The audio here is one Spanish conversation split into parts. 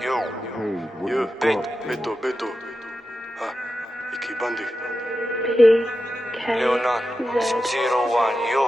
Yo, Beto. Iki Bandi. Leonard, 601, yo.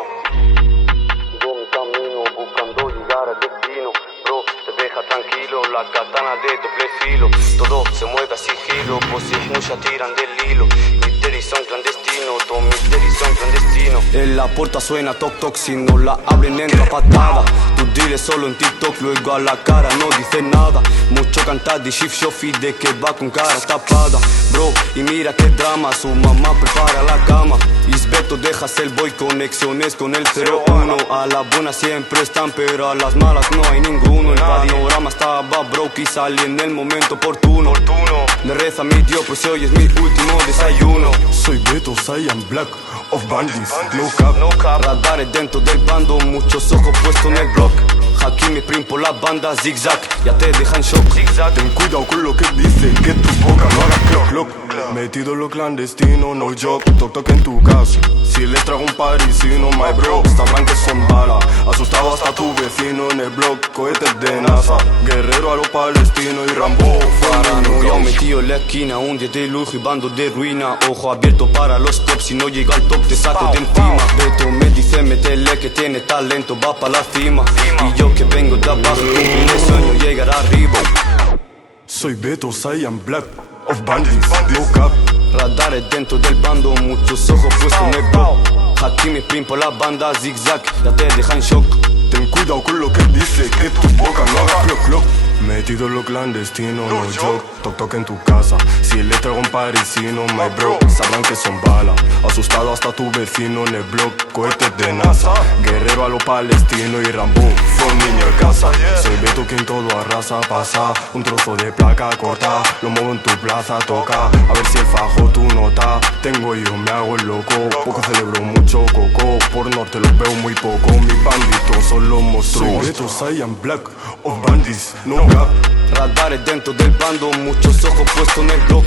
Yo mi camino buscando llegar al destino. Bro, te deja tranquilo, la katana de doble filo. Todo se mueve a sigilo, voces muchas tiran del hilo. Misterios son clandestinos, todos misterios son clandestinos. En la puerta suena toc toc, si no la abren entra patada. Tú dile solo en TikTok, luego a la cara no dice nada. Mucho cantar de shift shofi de que va con cara tapada. Bro, y mira qué drama, su mamá prepara la cama. Isbeto dejas el boy, conexiones con el 01. A la buena siempre están, pero a las malas no hay ninguno. El panorama estaba broke y salí en el momento oportuno. Le reza a mi Dios, pues hoy es mi último desayuno. Soy Beto, Saiyan Black of Bandits, no cap. Radares dentro del bando, muchos ojos puestos en el block. Hakimi prim por la banda, zigzag, ya te dejan shock. Ten cuidado con lo que dice, que tu boca no haga clock. Metido en lo clandestino, no joke, toc en tu casa. Si les trago un parisino, my bro, sabrán que son balas. Asustado hasta tu vecino en el block, cohetes de NASA. Guerrero a lo palestino y Rambo, Paranoia metido en la esquina, un día de lujo y bando de ruina. Ojo abierto para los tops, si no llega al top te saco de encima. Beto me dice métele que tiene talento, va pa' la cima. Y yo que vengo de abajo, cumpliré sueño llegar arriba. Soy Beto, Saiyan Black of Bandits, no cap. Radares dentro del bando, muchos ojos puestos en el block. Hakimi prim por la banda, zigzag, ya te dejan shock. Ten cuidado con lo que dice, que tu boca no haga clock. Metido en lo clandestino, no joke, toc en tu casa. Si le traigo un parisino, my bro, sabrán que son balas. Asustado hasta tu vecino en el block, cohetes de NASA. Guerrero a lo palestino y Rambo, fue un niño en casa. Soy Beto quien todo arrasa, pasa un trozo de placa corta. Lo muevo en tu plaza, toca, a ver si el fajo tu nota. Tengo yo, me hago el loco, poco celebro, mucho coco. Por norte los veo muy poco, mis banditos son los monstruos. Soy Beto, Saiyan Black of Bandits, no cap. Radares dentro del bando, muchos ojos puestos en el block.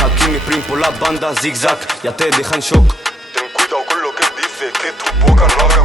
Hakimi prim por la banda, zigzag, ya te dejan shock. Ten cuidado con lo que dice, que tu boca no haga